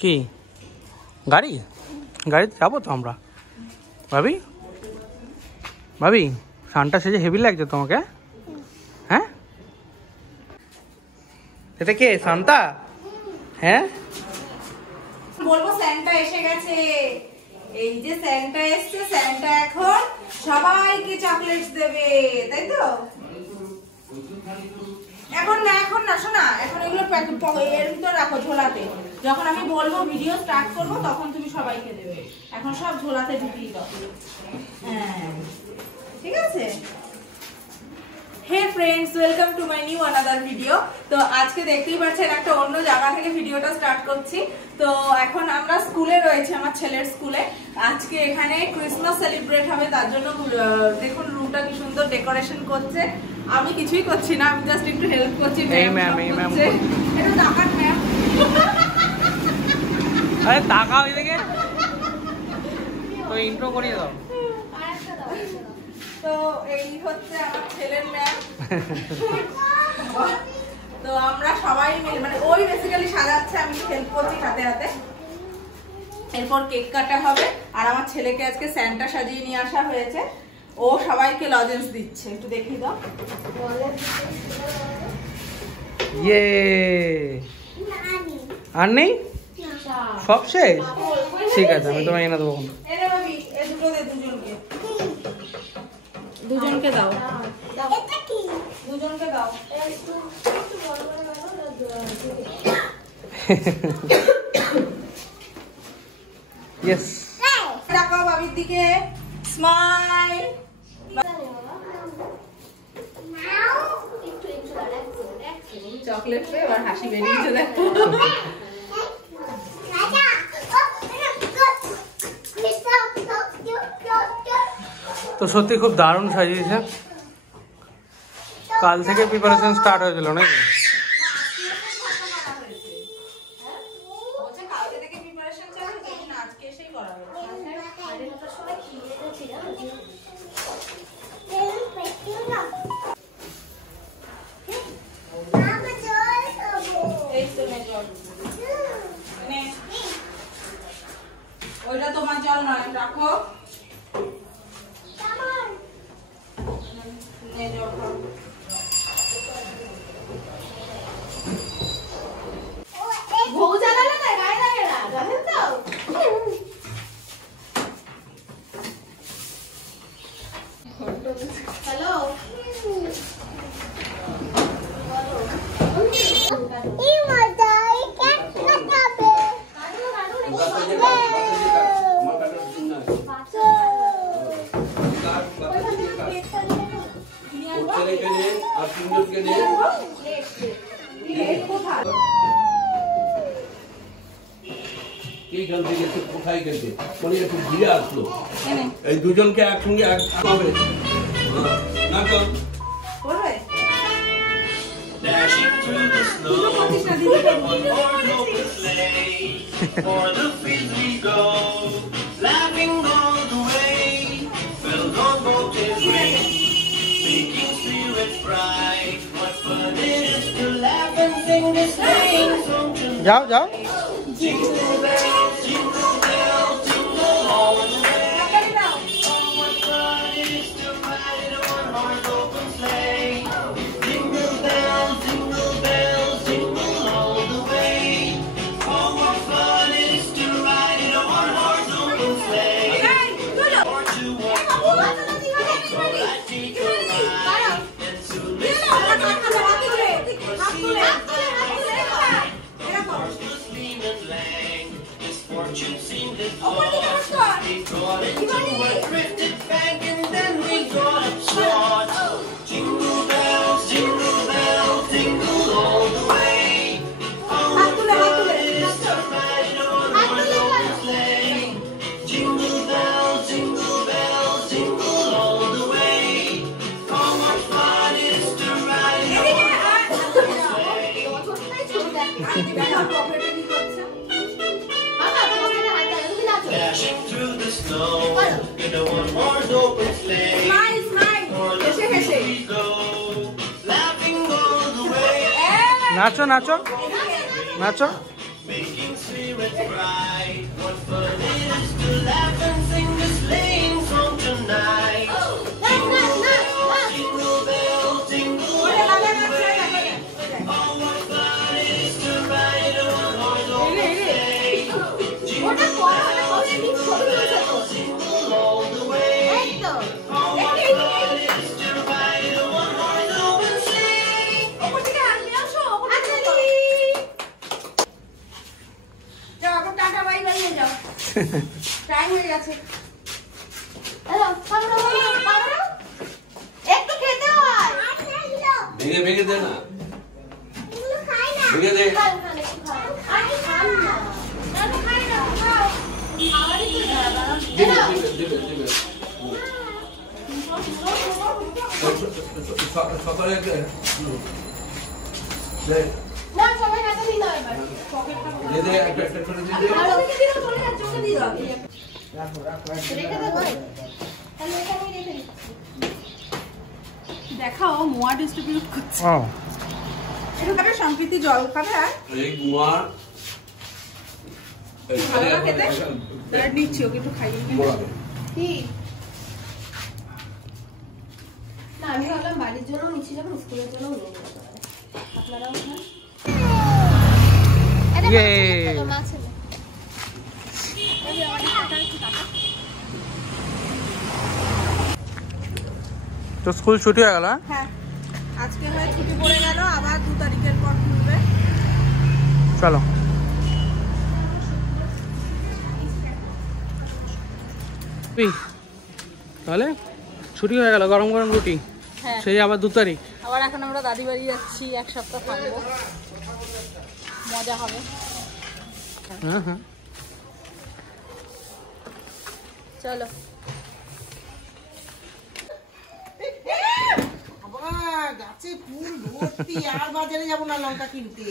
কি গাড়ি গাড়িতে যাবো তো আমরা। ভাবি ভাবি সানটা সেজে হেভি লাগছে তোমাকে। হ্যাঁ এটা কে সান্তা? হ্যাঁ বলবো স্যান্টা এসে গেছে। এই যে স্যান্টা এসছে, স্যান্টা এখন সবাইকে চকলেটস দেবে, তাই তো? এখন না শোনা, এখন এগুলো এর ভিতর রাখো ঝোলাতে। যখন আমি বলবো ভিডিও স্টার্ট করবো তখন তুমি সবাইকে দেবে। এখন সব ঝোলাতে ঢুকিয়ে দাও। হ্যাঁ ঠিক আছে। Hey friends, welcome to my new another video. তো আজকে দেখতেই পাচ্ছেন একটা অন্য জায়গা থেকে ভিডিওটা স্টার্ট করছি। তো এখন আমরা স্কুলে রয়েছে, আমার ছেলের স্কুলে। আজকে এখানে ক্রিসমাস সেলিব্রেট হবে, তার জন্য দেখুন রুমটা কি সুন্দর ডেকোরেশন করছে। আমি কিছুই করছি না, আমি জাস্ট একটু হেল্প করছি। এই ম্যাম একটু তাকান ম্যাম। আরে তাকাও এদিকে, তো ইন্ট্রো করিয়ে দাও। তো এই হচ্ছে আমার ছেলের ম্যাম। তো আমরা সবাই মিলে, মানে ওই বেসিক্যালি সাজাচ্ছে, আমি হেল্প করছি হাতে হাতে। এরপর কেক কাটা হবে, আর আমার ছেলেকে আজকে স্যান্টা সাজিয়ে নিয়ে আসা হয়েছে। ও সবাইকে লজেন্স দিচ্ছে, একটু দেখিয়ে দাও। ইয়ে আর নেই, সব শেষ? ঠিক আছে, আমি তোমায় এনে দেবো। এনে ভাবি এই দুটো দে, দুজনকে দাও, দুজনকে দাও। ইয়েস, তাকাও ভাবির দিকে, স্মাইল। চকলেট পেয়ে এবার হাসি বেরিয়েছে, দেখো। তো সত্যি খুব দারুণ সাজিয়েছে। কাল থেকে প্রিপারেশন স্টার্ট হয়েছিল নাকি? ওইটা তোমার জল নয়, রাখো। হ্যালো, কোথায় গেছে? একটু ঘিরে আসলো, এই দুজনকে একসঙ্গে হবে না তো। Dashing through the snow, one more open sleigh. For the fields we go, laughing all the way. Filled on boat and rain, making spirits bright. What fun it is to laugh and sing this sleighing song tonight. যাও যাও। Jingle bells, jingle bells, jingle all the way. Oh, what fun it is to ride in a one-horse open sleigh. Jingle bells, jingle bells, jingle all the way. Oh, what fun it is to ride in a one-horse open sleigh. Or two or four, so I take a ride, and soon this fortune seemed as lost. We got into a drifted bank and then we got upset. Jingle bells, jingle all the way. Oh, what fun it is to ride in a one-horse open sleigh. Jingle bells, jingle all the way. Oh, what fun it is to ride in a one-horse open sleigh. Dashing through the snow in a one-horse open sleigh. Smile, smile. For the fields we go, laughing all the way. Nacho nacho nacho. Making spirits bright. What fun it is to laugh and sing the sleighing song tonight. Jingle bells, jingle all the way. Oh, what fun it is to ride a one-horse open sleigh. Jingle bells, jingle all the way. Oh, what fun it is to ride a one-horse open sleigh. যাও এখন tata bye bye হয়ে যাও time হয়ে গেছে একটু খেতে হয় ভেঙে ভেঙে দে না ভেঙে দে দিবে সকালে দে দে একটা করে দিয়ে দে দেখাও মোয়া ডিস্ট্রিবিউট করছে একটু খাবে সম্প্রীতি জল খাবে আর এই গুয়ার ভালো না খেতে নিচ্ছি ওকে একটু খাইয়ে কি না আমি ভাবলাম বাড়ির জন্য নিচ্ছিলাম স্কুলের জন্য নিয়ে নেবো আপনারাও খান মা ছেলে তো স্কুল ছুটি হয়ে গেল হ্যাঁ আজকে হয় ছুটি পড়ে গেল আবার 2 তারিখের পর খুলবে চলো তাহলে ছুটি হয়ে গেল গরম গরম রুটি সেই আবার 2 তারিখ আবার এখন আমরা দাদি বাড়ি যাচ্ছি এক সপ্তাহ থাকবো মজা হবে হ্যাঁ হ্যাঁ চলো গাছে ফুল ভর্তি আর বাজারে যাবো না লঙ্কা কিনতে